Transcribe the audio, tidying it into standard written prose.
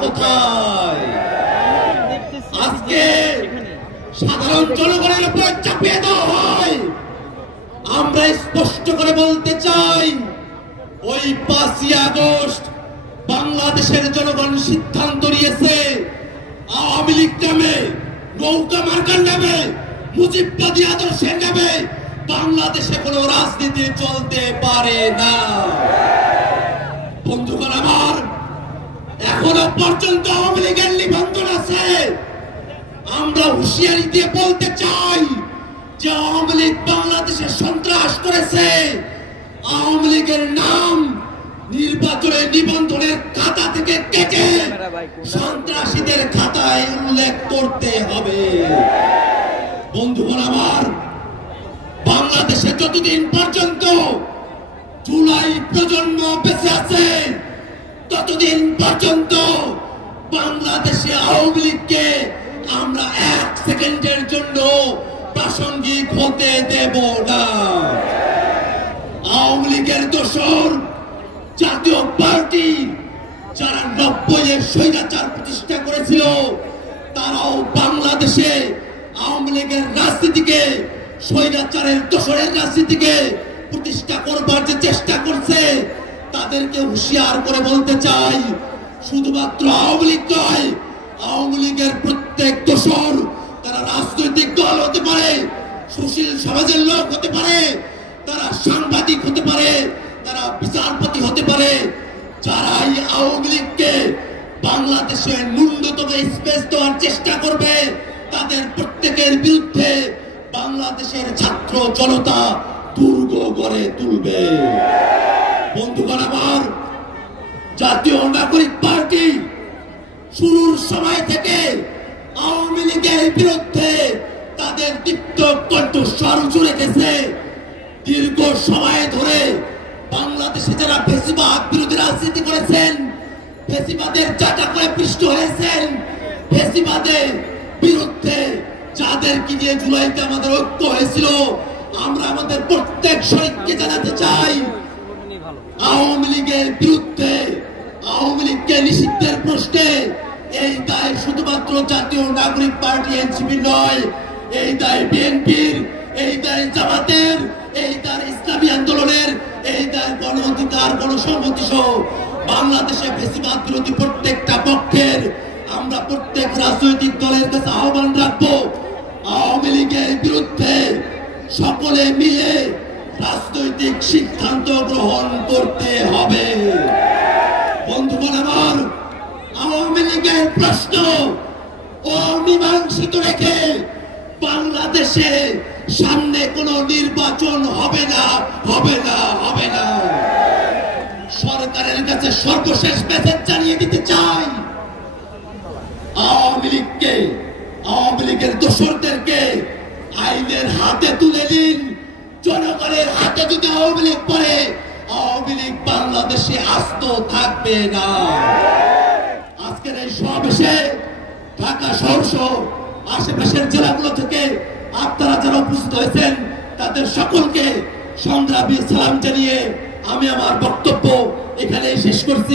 কোথায়? আজকে সাধারণ জনগণের উপর চাপিয়ে দেওয়া হয়। আমরা স্পষ্ট করে বলতে চাই, ওই 5ই আগস্ট বাংলাদেশের জনগণ সিদ্ধান্ত নিয়েছে আওয়ামী লীগ নামে, নৌকা মার্কার নামে, মুজিববাদী আদর্শের নামে বাংলাদেশে কোনো রাজনীতি চলতে পারে না। বন্ধুগণ আমার, এখনো পর্যন্ত আওয়ামী লীগের নিবন্ধন আছে। আমরা হুঁশিয়ারি দিয়ে বলতে চাই যে আওয়ামী লীগ বাংলাদেশে সন্ত্রাস করেছে। আওয়ামী লীগের নাম নির্বাচনের নিবন্ধনের খাতা থেকে কেটে সন্ত্রাসীদের খাতায় উল্লেখ করতে হবে। বন্ধুগণ আমার, বাংলাদেশে যতদিন পর্যন্ত জুলাই প্রজন্ম বেঁচে আছে ততদিন পর্যন্ত বাংলাদেশে আওয়ামী লীগকে আমরা 1 সেকেন্ডের জন্য প্রাসঙ্গিক হতে দেব না। আওয়ামী লীগের দোসর জাতীয় পার্টি যারা 90-এর স্বৈরাচার প্রতিষ্ঠা করেছিল, তারাও বাংলাদেশে আওয়ামী লীগের রাজনীতিকে, স্বৈরাচারের দোসরের রাজনীতিকে প্রতিষ্ঠা করবার যে চেষ্টা করছে, তাদেরকে হুঁশিয়ার করে বলতে চাই, শুধুমাত্র আওয়ামী লীগ নয়, আওয়ামী লীগের প্রত্যেক দোসর তারা রাজনৈতিক দল হতে পারে, সুশীল সমাজের লোক হতে পারে, তারা সাংবাদিক হতে পারে, তারা বিচারপতি হতে পারে, যারাই আওয়ামী লীগকে বাংলাদেশে ন্যূনতম স্পেস দেওয়ার চেষ্টা করবে, তাদের প্রত্যেকের বিরুদ্ধে বাংলাদেশের ছাত্র জনতা দুর্গ গড়ে তুলবে। বন্ধুগণ আমার, জাতীয় নাগরিক পার্টি শুরুর সময় থেকে আওয়ামী লীগের বিরুদ্ধে তাদের দীপ্ত কণ্ঠস্বর উঁচু রেখেছে। দীর্ঘ সময় ধরে বাংলাদেশে যারা ফ্যাসিবাদ বিরোধী রাজনীতি করেছেন, ফ্যাসিবাদের চাটা করে পৃষ্ঠ হয়েছেন, ফ্যাসিবাদের বিরুদ্ধে যাদেরকে নিয়ে জুলাইতে আমাদের ঐক্য হয়েছিল, আমরা আমাদের প্রত্যেক শহীদকে জানাতে চাই, আওয়ামী লীগের বিরুদ্ধে, আওয়ামী লীগকে নিষিদ্ধের প্রশ্নে এই দায় শুধুমাত্র জাতীয় নাগরিক পার্টি এনসিপি নয়, এই দায় বিএনপির, এই দায় জামাতের, এই দায় ইসলামী আন্দোলনের, এই দায় গণ অধিকার গণসংহতি সহ বাংলাদেশে ফ্যাসিবাদ বিরোধী প্রত্যেকটা পক্ষের। আমরা প্রত্যেক রাজনৈতিক দলের কাছে আহ্বান রাখবো, আওয়ামী লীগের বিরুদ্ধে সকলে মিলে রাজনৈতিক সিদ্ধান্ত গ্রহণ করতে হবে। বন্ধুগণ আমার, আওয়ামী লীগের প্রশ্ন অমীমাংসিত রেখে বাংলাদেশে সামনে কোনো নির্বাচন হবে না, হবে না, হবে না। সরকারের কাছে সর্বশেষ মেসেজ জানিয়ে দিতে চাই, আওয়ামী লীগকে, আওয়ামী লীগের দোসরদেরকে আইনের হাতে তুলে দিন। জনগণের হাতে যদি আওয়ামী লীগ পড়ে, আওয়ামী লীগ বাংলাদেশে আস্ত থাকবে না। আজকের এই সমাবেশে ঢাকা শহর আশেপাশের জেলাগুলো থেকে আপনারা যারা উপস্থিত হয়েছেন, তাদের সকলকে সংগ্রামী সালাম জানিয়ে আমি আমার বক্তব্য এখানে শেষ করছি।